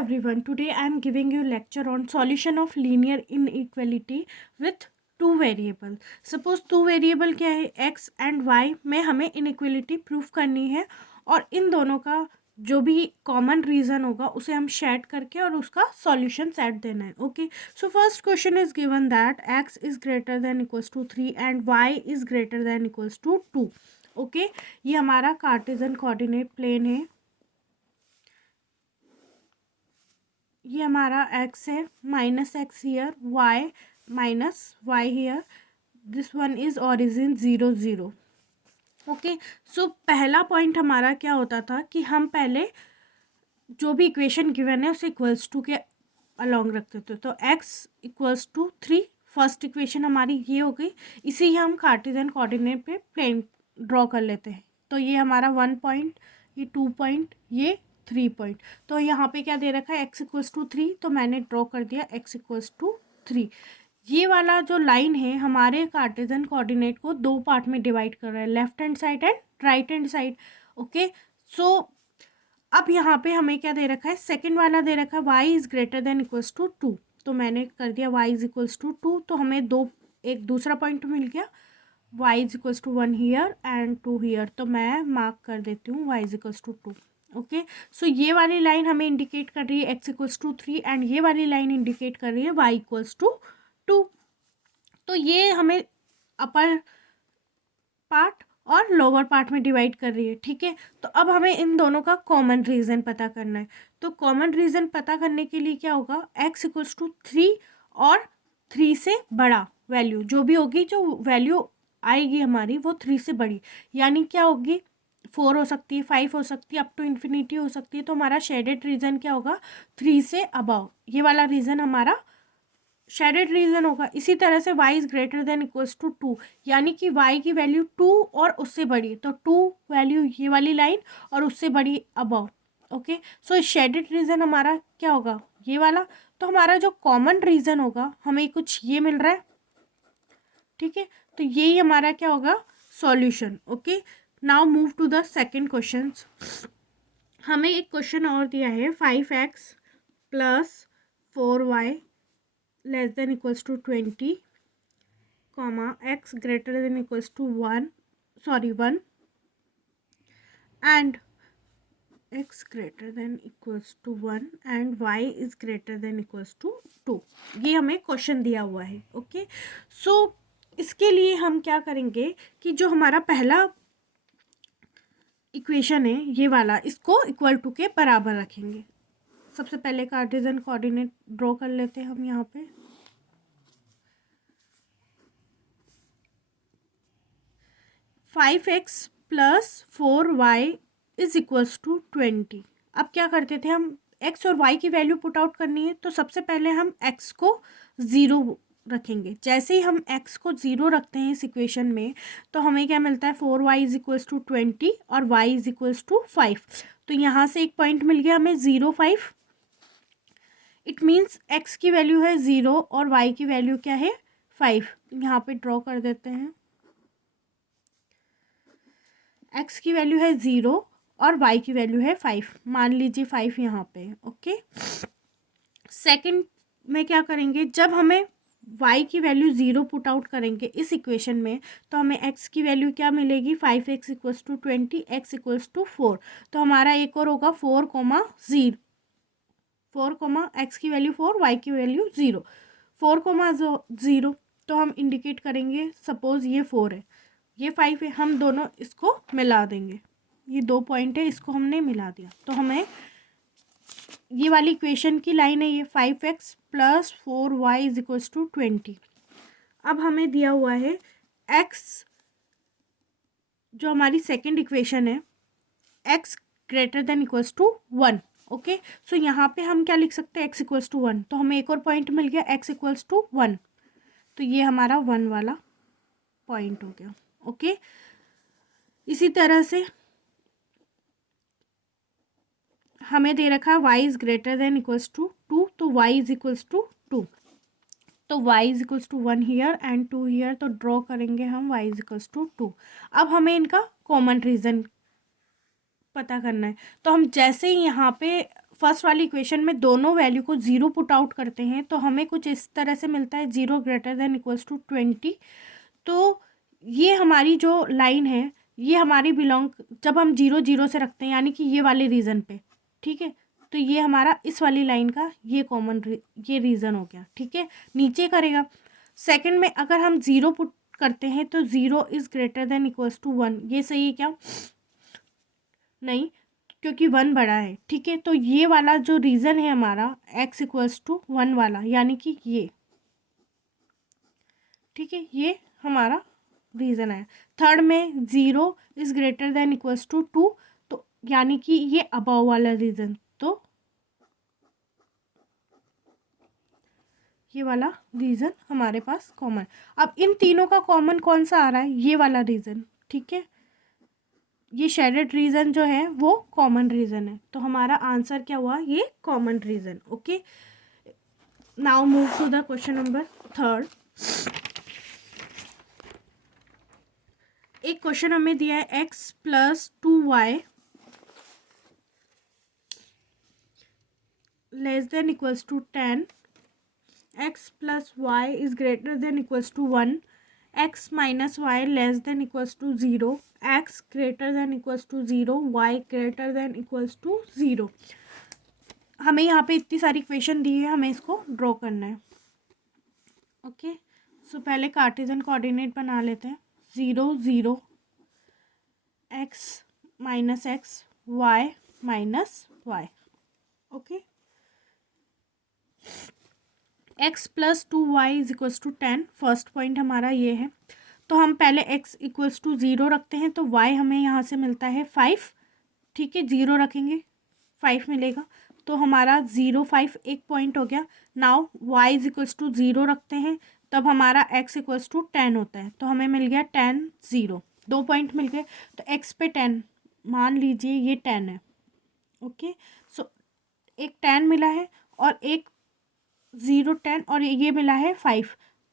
everyone, today I am giving you lecture on solution of linear inequality with two variable. Suppose two variable क्या है x and y में हमें inequality proof करनी है और इन दोनों का जो भी कॉमन रीजन होगा उसे हम शेड करके और उसका सॉल्यूशन सेट देना है. Okay, so first question is given that x is greater than equals to 3 and y is greater than equals to 2. Okay, ये हमारा कार्टेशियन कोऑर्डिनेट प्लेन है. ये हमारा x है, minus X here, y minus Y here. This one is origin 0 0. Okay, so पहला point हमारा क्या होता था कि हम पहले जो भी इक्वेशन गिवन है उसे इक्वल्स टू के अलॉन्ग रखते थे. तो x equals to 3 first equation हमारी ये हो गई. इसे ही हम कार्टेशियन कोऑर्डिनेट पे प्लेन ड्रॉ कर लेते हैं. तो ये हमारा 1 पॉइंट, ये 2 पॉइंट, ये 3 पॉइंट. तो यहाँ पे क्या दे रखा है x इक्वल्स टू 3, तो मैंने ड्रॉ कर दिया x इक्वल्स टू 3. ये वाला जो लाइन है हमारे कार्टेशियन कोऑर्डिनेट को दो पार्ट में डिवाइड कर रहा है, left hand side and right hand side. Okay, so अब यहाँ पे हमें क्या दे रखा है, सेकंड वाला दे रखा है y is greater than equals to 2. तो मैंने कर दिया y इज इक्वल्स टू 2. तो हमें एक दूसरा पॉइंट मिल गया, y is equals to 1 here and 2 hear. तो मैं मार्क कर देती हूँ y is equals to 2. Okay, so ये वाली लाइन हमें इंडिकेट कर रही है x इक्वल्स टू 3 एंड ये वाली लाइन इंडिकेट कर रही है y इक्वल्स टू 2. तो ये हमें अपर पार्ट और लोअर पार्ट में डिवाइड कर रही है. ठीक है, तो अब हमें इन दोनों का कॉमन रीजन पता करना है. तो कॉमन रीजन पता करने के लिए क्या होगा, x इक्वल्स टू 3 और 3 से बड़ा वैल्यू जो भी होगी, जो वैल्यू आएगी हमारी वो 3 से बड़ी, यानी क्या होगी, 4 हो सकती है, 5 हो सकती है, अप टू इन्फिनिटी हो सकती है. तो हमारा शेडेड रीजन क्या होगा, 3 से अबव. ये वाला रीजन हमारा शेडेड रीजन होगा. इसी तरह से y is greater than equals to 2, यानी कि y की वैल्यू 2 और उससे बड़ी, तो 2 वैल्यू ये वाली लाइन और उससे बड़ी अबव. ओके, सो शेडेड रीजन हमारा क्या होगा, ये वाला. तो हमारा जो कॉमन रीजन होगा हमें कुछ ये मिल रहा है. ठीक है, तो यही हमारा क्या होगा, solution. Okay, now move to the second question. हमें एक क्वेश्चन और दिया है, 5x plus 4y less than equals to 20, comma x greater than equals to 1 and x greater than equals to 1 and y is greater than equals to 2. ये हमें question दिया हुआ है. ओके, सो इसके लिए हम क्या करेंगे कि जो हमारा पहला इक्वेशन है ये वाला, इसको इक्वल टू के बराबर रखेंगे. सबसे पहले कार्टेशियन कोऑर्डिनेट ड्रॉ कर लेते हैं हम यहाँ पे. 5x plus 4y is equals to 20. अब क्या करते थे हम, x और y की वैल्यू पुट आउट करनी है. तो सबसे पहले हम x को 0 रखेंगे. जैसे ही हम x को 0 रखते हैं इस इक्वेशन में, तो हमें क्या मिलता है, 4y इज इक्वल्स टू 20 और y इज इक्वल्स टू 5. तो यहाँ से एक पॉइंट मिल गया हमें 0 5. इट मीन्स x की वैल्यू है 0 और y की वैल्यू क्या है, 5. यहाँ पे ड्रॉ कर देते हैं. x की वैल्यू है 0 और y की वैल्यू है 5. मान लीजिए 5 यहाँ पे. ओके, सेकंड में क्या करेंगे, जब हमें y की वैल्यू 0 पुट आउट करेंगे इस इक्वेशन में, तो हमें x की वैल्यू क्या मिलेगी, 5x equals to 20, x equals to 4. तो हमारा एक और होगा 4 x की वैल्यू 4, y की वैल्यू 0, 4 0. तो हम इंडिकेट करेंगे, सपोज ये 4 है, ये 5 है, हम दोनों इसको मिला देंगे. ये 2 पॉइंट है, इसको हमने मिला दिया. तो हमें ये वाली इक्वेशन की लाइन है ये, 5x plus 4y is equals to 20. अब हमें दिया हुआ है x, जो हमारी सेकेंड इक्वेशन है, x greater than equals to 1. Okay, so यहाँ पे हम क्या लिख सकते हैं, x इक्वल्स टू 1. तो हमें एक और पॉइंट मिल गया, x इक्वल्स टू 1. तो ये हमारा 1 वाला पॉइंट हो गया. ओके, इसी तरह से हमें दे रखा है y is greater than equals to 2. तो y इज इक्वल्स टू 2. तो y is equals to 1 here and 2 hear. तो ड्रॉ करेंगे हम y इज इक्वल्स टू 2. अब हमें इनका कॉमन रीजन पता करना है. तो हम जैसे ही यहाँ पे फर्स्ट वाली इक्वेशन में दोनों वैल्यू को 0 पुट आउट करते हैं तो हमें कुछ इस तरह से मिलता है 0 ग्रेटर देन इक्वल्स टू 20। तो ये हमारी जो लाइन है ये हमारी बिलोंग, जब हम 0 0 से रखते हैं यानी कि ये वाले रीजन पे, ठीक है, तो ये हमारा इस वाली लाइन का ये कॉमन ये रीजन हो गया, ठीक है, नीचे करेगा। सेकंड में अगर हम 0 पुट करते हैं तो 0 is greater than equals to 1, ये सही है क्या? नहीं, क्योंकि 1 बड़ा है, ठीक है। तो ये वाला जो रीजन है हमारा x इक्वल्स टू 1 वाला, यानी कि ये, ठीक है, ये हमारा रीजन है। थर्ड में 0 is greater than equals to 2, तो यानी कि ये अबव वाला रीजन, तो ये वाला रीजन हमारे पास कॉमन। अब इन तीनों का कॉमन कौन सा आ रहा है? ये वाला रीजन, ठीक है, ये शेडेड रीजन जो है वो कॉमन रीजन है, तो हमारा आंसर क्या हुआ? ये common region. Okay, now move to the question number 3। एक क्वेश्चन हमें दिया है x plus 2y less than equals to 10, x plus Y is greater than equals to 1, x minus Y less than equals to 0, x greater than equals to 0, y greater than equals to 0। हमें यहाँ पे इतनी सारी equation दी है, हमें इसको draw करना है। ओके, सो पहले कार्टेशियन कोऑर्डिनेट बना लेते हैं। 0 0, x minus X, y minus Y. Okay, x plus 2y is equals to 10, first point हमारा ये है। तो हम पहले x इक्वल्स टू 0 रखते हैं, तो y हमें यहाँ से मिलता है 5, ठीक है, 0 रखेंगे 5 मिलेगा, तो हमारा 0 5 एक पॉइंट हो गया। Now y is equals to 0 रखते हैं, तब हमारा x इक्वल्स टू 10 होता है, तो हमें मिल गया 10 0, 2 पॉइंट मिल गए। तो x पे 10 मान लीजिए ये 10 है। ओके, सो एक 10 मिला है और एक 0 10 और ये मिला है 5,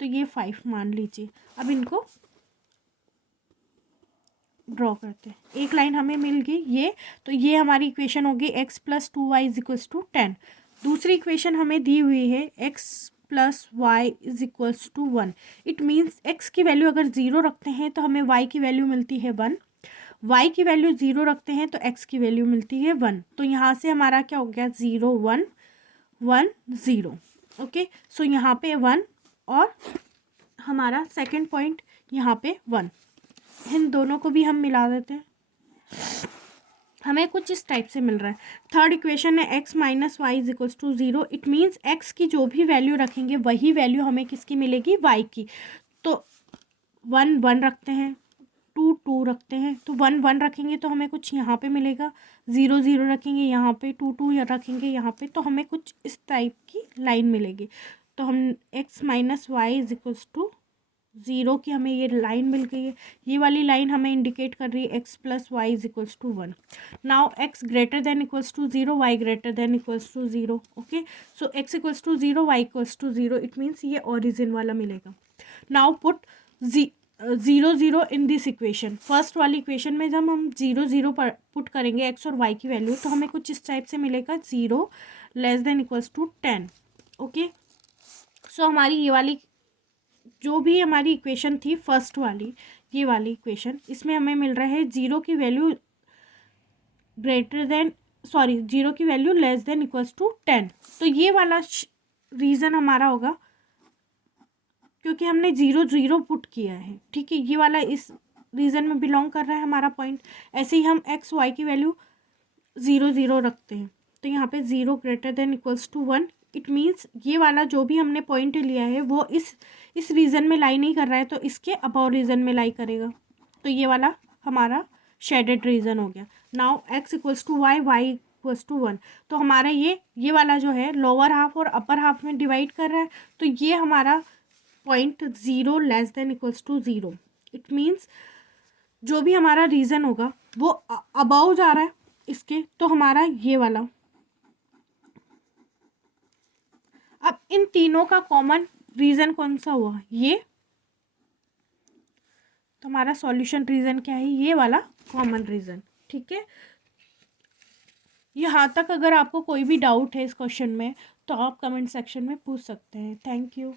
तो ये 5 मान लीजिए। अब इनको ड्रॉ करते हैं, एक लाइन हमें मिल गई ये, तो ये हमारी इक्वेशन होगी x plus 2y is equals to 10। दूसरी इक्वेशन हमें दी हुई है x plus Y is equals to 1। It means x की वैल्यू अगर 0 रखते हैं तो हमें y की वैल्यू मिलती है 1, y की वैल्यू 0 रखते हैं तो x की वैल्यू मिलती है 1। तो यहाँ से हमारा क्या हो गया? 0 1 1 0। ओके, सो यहाँ पे 1 और हमारा सेकंड पॉइंट यहाँ पे 1, इन दोनों को भी हम मिला देते हैं, हमें कुछ इस टाइप से मिल रहा है। थर्ड इक्वेशन है x minus Y is equals to 0। It means x की जो भी वैल्यू रखेंगे वही वैल्यू हमें किसकी मिलेगी? y की। तो 1 1 रखते हैं, 2 2 रखते हैं, तो 1 1 रखेंगे तो हमें कुछ यहाँ पे मिलेगा, 0 0 रखेंगे यहाँ पे, 2 2 रखेंगे यहाँ पे, तो हमें कुछ इस टाइप की लाइन मिलेगी। तो हम x minus Y is equals to 0 की हमें ये लाइन मिल गई है, ये वाली लाइन हमें इंडिकेट कर रही है x plus Y is equals to 1। Now x greater than equals to 0, y greater than equals to 0। Okay, so x equals to 0, y equals to 0, it means ये ओरिजिन वाला मिलेगा। Now put 0 0 in this equation. First वाली equation में जब हम 0 0 पर put करेंगे x और y की वैल्यू, तो हमें कुछ इस टाइप से मिलेगा, 0 less than equals to 10। Okay, so हमारी ये वाली जो भी हमारी इक्वेशन थी फर्स्ट वाली, ये वाली इक्वेशन, इसमें हमें मिल रहा है 0 की वैल्यू ग्रेटर देन, सॉरी 0 की value less than equals to 10। तो ये वाला रीज़न हमारा होगा क्योंकि हमने 0 0 पुट किया है, ठीक है, ये वाला इस रीज़न में बिलोंग कर रहा है हमारा पॉइंट। ऐसे ही हम x y की वैल्यू 0 0 रखते हैं, तो यहाँ पे 0 greater than equals to 1। It means ये वाला जो भी हमने पॉइंट लिया है वो इस रीजन में लाई नहीं कर रहा है, तो इसके अबाउ रीजन में लाई करेगा, तो ये वाला हमारा शेडेड रीजन हो गया। Now x equals to y, y equals to 1, तो हमारा ये वाला जो है लोअर हाफ और अपर हाफ में डिवाइड कर रहा है, तो ये हमारा point 0 less than equals to 0। It means जो भी हमारा रीजन होगा वो अबाउ जा रहा है इसके, तो हमारा ये वाला। अब इन तीनों का कॉमन रीजन कौन सा हुआ? ये, तो हमारा सॉल्यूशन रीजन क्या है? ये वाला कॉमन रीजन, ठीक है, यहाँ तक अगर आपको कोई भी डाउट है इस क्वेश्चन में तो आप कमेंट सेक्शन में पूछ सकते हैं। Thank you.